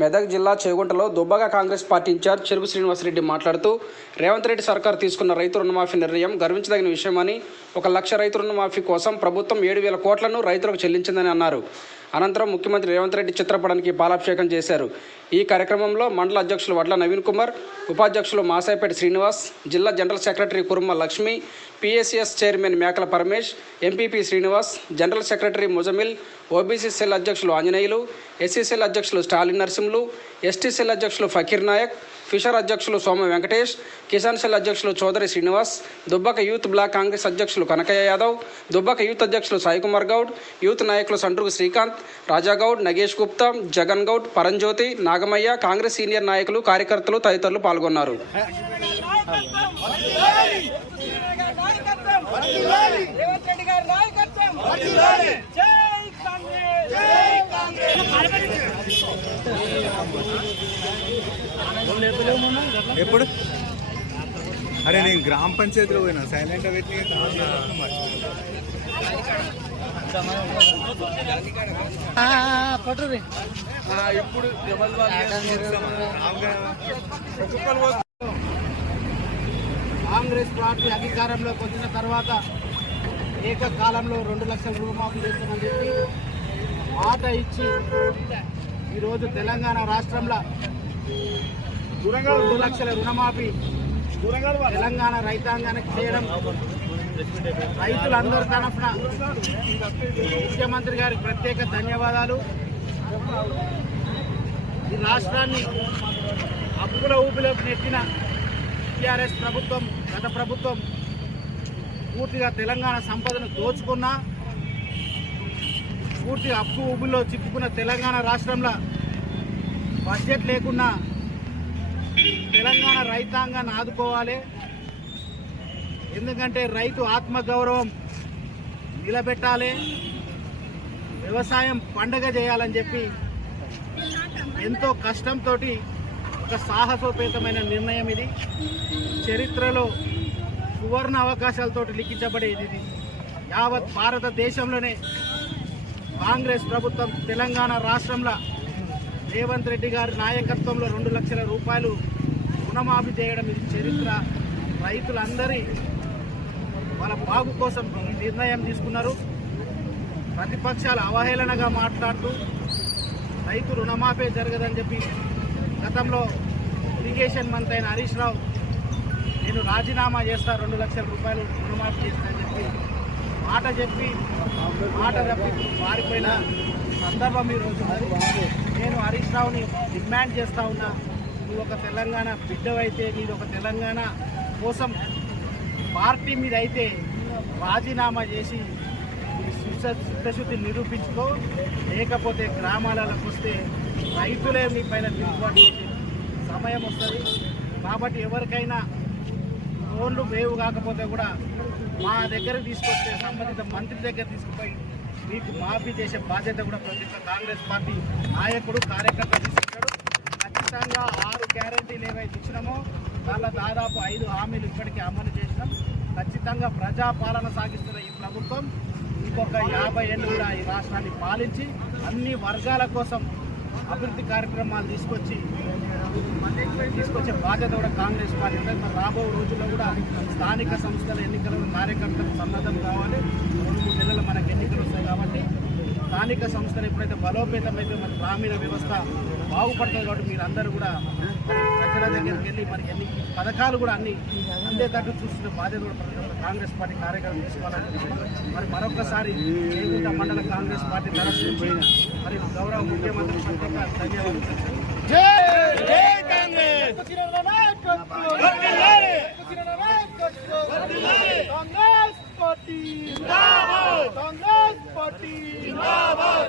మెదక్ జిల్లా చేగుంటలో దుబ్బగా కాంగ్రెస్ పార్టీ ఇన్ఛార్జ్ చెరుకు శ్రీనివాసరెడ్డి మాట్లాడుతూ రేవంత్ రెడ్డి సర్కార్ తీసుకున్న రైతు రుణమాఫీ నిర్ణయం గర్వించదగిన విషయమని ఒక లక్ష రైతు రుణమాఫీ కోసం ప్రభుత్వం ఏడు వేల కోట్లను రైతులకు చెల్లించిందని అన్నారు. అనంతరం ముఖ్యమంత్రి రేవంత్ రెడ్డి చిత్రపటానికి పాలాభిషేకం చేశారు. ఈ కార్యక్రమంలో మండల అధ్యక్షులు వడ్ల నవీన్ కుమార్ ఉపాధ్యక్షులు మాసాయిపేట శ్రీనివాస్ జిల్లా general secretary Kuruma Lakshmi PSCS chairman Mekala Paramesh MPP Srinivas general secretary Muzammil OBC cell అధ్యక్షులు ఆంజనేయులు ఎస్సీ సెల్ అధ్యక్షులు స్టాలిన్ నరసింహులు ఎస్టీ సెల్ అధ్యక్షులు ఫకీర్ నాయక్ ఫిషర్ అధ్యక్షులు సోమ వెంకటేష్ కిసాన్ సెల్ అధ్యక్షులు Chowdary Srinivas Dubbaka youth block Congress అధ్యక్షులు కనకయ్య యాదవ్ దుబ్బక యూత్ అధ్యక్షులు సాయికుమార్ గౌడ్ యూత్ నాయకులు సండ్రుగు శ్రీకాంత్ రాజాగౌడ్ నగేష్ గుప్తా జగన్ గౌడ్ పరంజ్యోతి నాగమయ్య కాంగ్రెస్ సీనియర్ నాయకులు కార్యకర్తలు తదితరులు పాల్గొన్నారు రేవంత్ రెడ్డి గారి నాయకత్వం జై కాంగ్రెస్ జై ఎప్పుడు? అరే నేను గ్రామ పంచాయతీలో పోయినా. సైలెంట్ పెట్టి ఇప్పుడు కాంగ్రెస్ పార్టీ అధికారంలోకి వచ్చిన తర్వాత ఏకకాలంలో రెండు లక్షల రుణమాఫీ చేస్తామని చెప్పి మాట ఇచ్చి ఈరోజు తెలంగాణ రాష్ట్రంలో రెండు లక్షల రుణమాఫీ. తెలంగాణ రైతాంగానికి చేయడం. రైతులందరి తరఫున ముఖ్యమంత్రి గారికి ప్రత్యేక ధన్యవాదాలు. ఈ రాష్ట్రాన్ని అప్పుల ఊపిలోకి నెట్టిన టీఆర్ఎస్ ప్రభుత్వం గత ప్రభుత్వం పూర్తిగా తెలంగాణ సంపదను దోచుకున్నా పూర్తిగా అప్పు ఊపిలో చిక్కుకున్న తెలంగాణ రాష్ట్రంలో బడ్జెట్ లేకుండా తెలంగాణ రైతాంగాన్ని ఆదుకోవాలి. ఎందుకంటే రైతు ఆత్మగౌరవం నిలబెట్టాలి. వ్యవసాయం పండగ చేయాలని చెప్పి ఎంతో కష్టంతో ఒక సాహసోపేతమైన నిర్ణయం ఇది. చరిత్రలో సువర్ణ అవకాశాలతో లిఖించబడేది ఇది. యావత్ భారతదేశంలోనే కాంగ్రెస్ ప్రభుత్వం తెలంగాణ రాష్ట్రంలో రేవంత్ రెడ్డి గారి నాయకత్వంలో రెండు లక్షల రూపాయలు రుణమాఫీ చేయడం ఇది చరిత్ర. రైతులందరి వాళ్ళ బాగు కోసం ఈ నిర్ణయం తీసుకున్నారు. ప్రతిపక్షాలు అవహేళనగా మాట్లాడుతూ రైతు రుణమాఫీ జరగదని చెప్పి గతంలో ఇరిగేషన్ మంత్రి అయిన హరీష్ రావు నేను రాజీనామా చేస్తా రెండు లక్షల రూపాయలు రుణమాఫీ చేస్తానని చెప్పి మాట చెప్పి మాట తప్పి మారిపోయిన సందర్భం ఈరోజు నేను హరీష్ రావుని డిమాండ్ చేస్తా ఉన్నా. నువ్వు ఒక తెలంగాణ బిడ్డవైతే నీది ఒక తెలంగాణ కోసం పార్టీ మీద అయితే రాజీనామా చేసి శుద్ధశుద్ధి చిత్తశుద్ధి నిరూపించుకో. లేకపోతే గ్రామాలకు వస్తే రైతులే మీ పైన తిరుగుబాటు చేసే సమయం వస్తుంది. కాబట్టి ఎవరికైనా లోన్లు వేవు కాకపోతే కూడా మా దగ్గర తీసుకొస్తే సంబంధిత మంత్రి దగ్గర తీసుకుపోయి మీకు మాఫీ చేసే బాధ్యత కూడా ప్రతి కాంగ్రెస్ పార్టీ నాయకుడు కార్యకర్త తీసుకుంటాడు. ఖచ్చితంగా ఆరు గ్యారంటీలు ఏవైతే ఇచ్చినామో దానిలో దాదాపు ఐదు హామీలు ఇప్పటికే అమలు చేసినాం. ఖచ్చితంగా ప్రజాపాలన సాగిస్తున్న ఈ ప్రభుత్వం ఇంకొక యాభై ఏళ్ళు కూడా ఈ రాష్ట్రాన్ని పాలించి అన్ని వర్గాల కోసం అభివృద్ధి కార్యక్రమాలు తీసుకొచ్చి తీసుకొచ్చే బాధ్యత కూడా కాంగ్రెస్ పార్టీ ఉంటుంది మరి రాబో రోజుల్లో కూడా స్థానిక సంస్థల ఎన్నికలలో కార్యకర్తలు సన్నద్ధం కావాలి. రెండు మూడు నెలలు మనకు ఎన్నికలు వస్తాయి కాబట్టి స్థానిక సంస్థలు ఎప్పుడైతే బలోపేతమైతే మన గ్రామీణ వ్యవస్థ బాగుపడుతుంది కాబట్టి మీరందరూ కూడా ప్రజల దగ్గరికి వెళ్ళి మనకి ఎన్ని పథకాలు కూడా అన్ని అందేటట్టు చూస్తున్న బాధ్యత కూడా కాంగ్రెస్ పార్టీ కార్యక్రమం తీసుకోవాలని మరి మరొకసారి ఏగుంట మండల కాంగ్రెస్ పార్టీ తరఫు మరి గౌరవ ముఖ్యమంత్రి ధన్యవాదాలు పార్టీ. जिंदाबाद